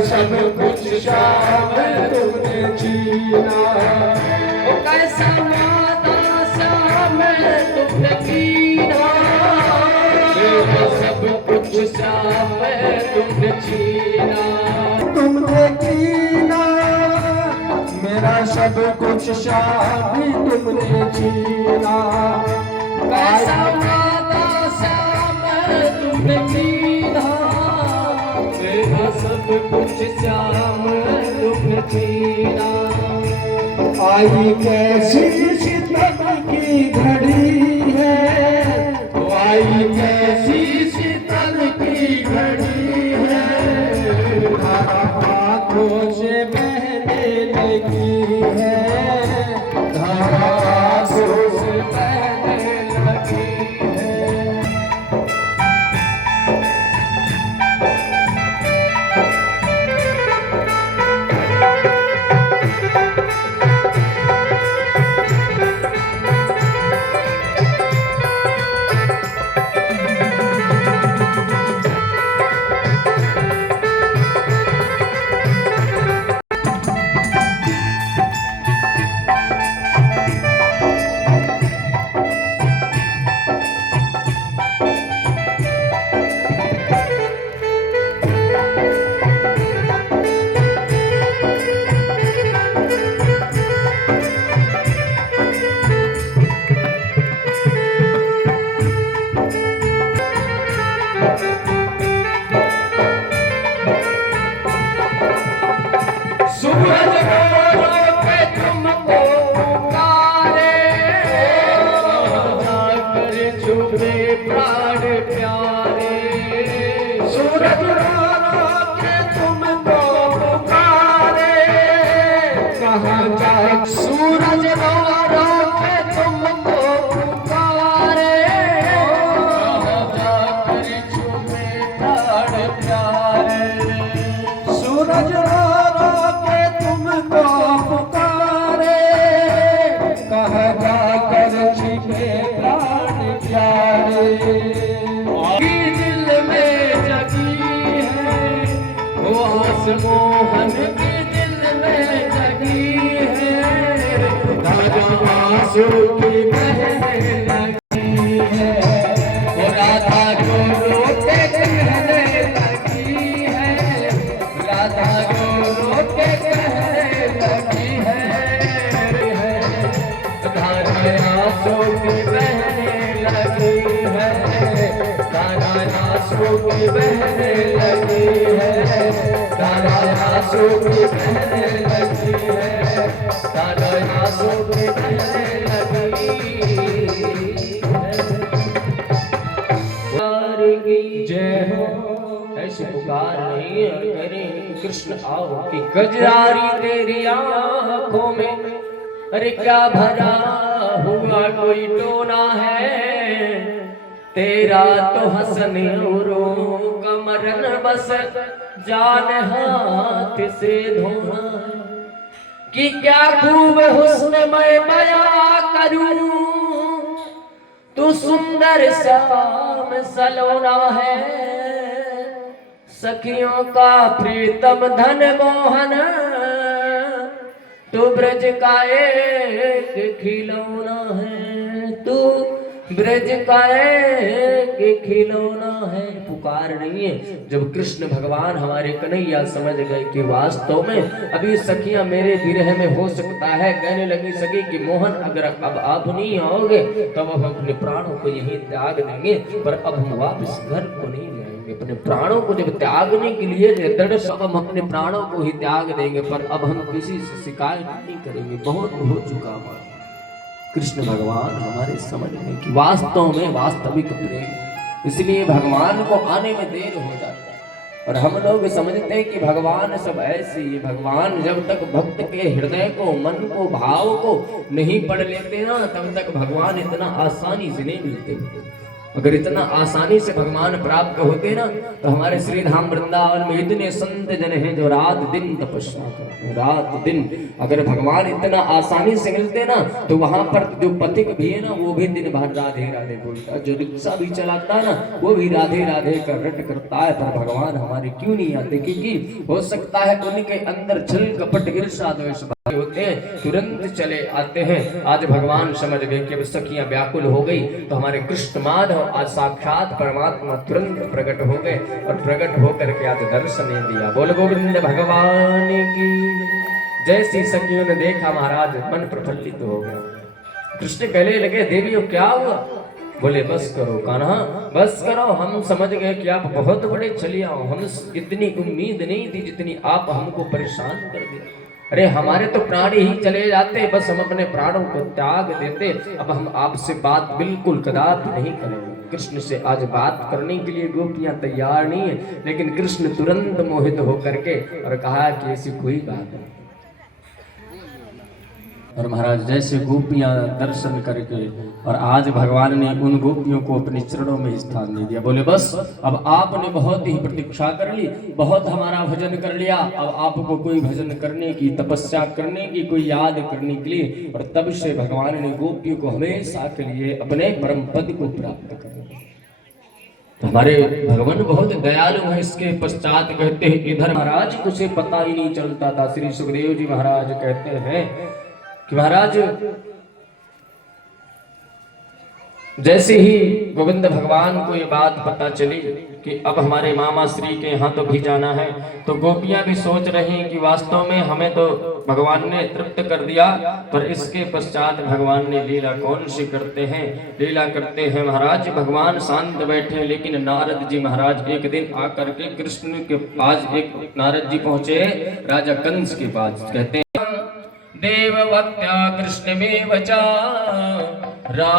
सब कुछ श्याम तुमने छीना। कैसा वादा श्याम तुमने छीना, मेरा सब कुछ श्याम तुमने छीना। तुमने छीना मेरा सब कुछ श्याम तुमने छीना। कैसा वादा श्याम तुमने छीना, मेरा सब कुछ श्याम तुमने छीना। आई कैसी सितम की घड़ी है, आई कैसी सितम की घड़ी है। आँखों से बहने लगी है, आँखों से बहने लगी है। सूरज पे तुमको पुकारे, जाकर छुपे प्राण प्यारे। सूरज के तुमको पुकारे, कहाँ जाए सूरज पे तुमको पुकारे, जाकर छुपे प्राण प्यारे। सूरज के तुमको पुकारे, कहाँ जाकर छिपे प्राण प्यारे। दिल में जगी है वो आस मोहन की, दिल में जगी है राजा आंसू की बहने लगी है, वो राधा जो रोते कहने लगी है, राधा जो रोते कहने लगी है। धारा आंसू की बहने लगी है, धारा आंसू की बहने लगी है, धारा आंसू की बहने लगी है, धारा आंसू की बहने लगी है। जय हो ऐसी पुकार नहीं है, अरे कृष्ण आओ कि गजरारी तेरी आंखों में, अरे क्या भरा हुआ कोई टोना है, तेरा तो हंसने औरों का मरन बस जान हाथ से धोना है। कि क्या खूब हुस्न मैं बयां करूं, तू सुंदर श्याम सलोना है, सखियों का प्रीतम धन मोहन, तू ब्रज का एक खिलौना है, तू ब्रज का एक खिलौना है। पुकार नहीं है। जब कृष्ण भगवान हमारे कन्हैया समझ गए कि वास्तव में अभी सखियां मेरे विरह में हो सकता है, कहने लगी सखी कि मोहन अगर अब आप नहीं आओगे तब हम अपने प्राणों को यहीं त्याग देंगे, पर अब हम वापस घर को नहीं जाएंगे। अपने प्राणों को जब त्यागने के लिए दृढ़ सब हम अपने प्राणों को ही त्याग देंगे, पर अब हम किसी से शिकायत नहीं करेंगे, बहुत हो चुका हमारा। कृष्ण भगवान हमारे समझ में कि वास्तव में वास्तविक प्रेम, इसलिए भगवान को आने में देर हो जाता है। और हम लोग समझते हैं कि भगवान सब ऐसे ही, भगवान जब तक भक्त के हृदय को, मन को, भाव को नहीं पढ़ लेते ना, तब तक भगवान इतना आसानी से नहीं मिलते। अगर इतना आसानी से भगवान प्राप्त होते ना तो हमारे श्री धाम वृंदावन में इतने संत जन हैं जो रात दिन तपस्या करते हैं, रात दिन। अगर भगवान इतना आसानी से मिलते ना तो वहां पर जो पथिक भी है ना वो भी दिन भर राधे राधे बोलता है, जो रिक्शा भी चलाता है ना वो भी राधे राधे का रट करता है। पर भगवान हमारे क्यों नहीं आते? क्योंकि हो सकता है उनके अंदर छल कपट ईर्ष्या द्वेष होते हैं, तुरंत चले आते हैं। आज भगवान समझ गए कि अब सखियां व्याकुल हो गई तो हमारे कृष्ण माधव आज साक्षात परमात्मा तुरंत प्रकट हो गए और प्रकट होकर के आज दर्शन दिया। बोल गोविंद भगवान की। जैसी सखियों ने देखा महाराज मन प्रफुल्लित हो गया। कृष्ण कहने लगे देवियों क्या हुआ? बोले बस करो कान्हा, बस करो, हम समझ गए कि आप बहुत बड़े छलिया हो, हम इतनी उम्मीद नहीं थी जितनी आप हमको परेशान कर दिया। अरे हमारे तो प्राण ही चले जाते, बस हम अपने प्राणों को त्याग देते। अब हम आपसे बात बिल्कुल कदापि नहीं करेंगे। कृष्ण से आज बात करने के लिए गोपियां तैयार नहीं है, लेकिन कृष्ण तुरंत मोहित होकर के और कहा कि ऐसी कोई बात नहीं। और महाराज जैसे गोपियां दर्शन करके और आज भगवान ने उन गोपियों को अपने चरणों में स्थान दे दिया। बोले बस अब आपने बहुत ही प्रतीक्षा कर ली, बहुत हमारा भजन कर लिया, अब आपको कोई भजन करने की, तपस्या करने की, कोई याद करने के लिए। और तब से भगवान ने गोपियों को हमेशा के लिए अपने परम पद को प्राप्त कर दिया। तो हमारे भगवान बहुत दयालु है। इसके पश्चात कहते हैं इधर महाराज कुछ पता ही नहीं चलता था। श्री सुखदेव जी महाराज कहते हैं कि महाराज जैसे ही गोविंद भगवान को ये बात पता चली कि अब हमारे मामा श्री के यहाँ तो भी जाना है, तो गोपियां भी सोच रही हैं कि वास्तव में हमें तो भगवान ने तृप्त कर दिया, पर इसके पश्चात भगवान ने लीला कौन सी करते हैं? लीला करते हैं महाराज भगवान शांत बैठे, लेकिन नारद जी महाराज एक दिन आकर के कृष्ण के पास, एक नारद जी पहुंचे राजा कंस के पास, कहते हैं देववक्त्या कृष्णमेव च राम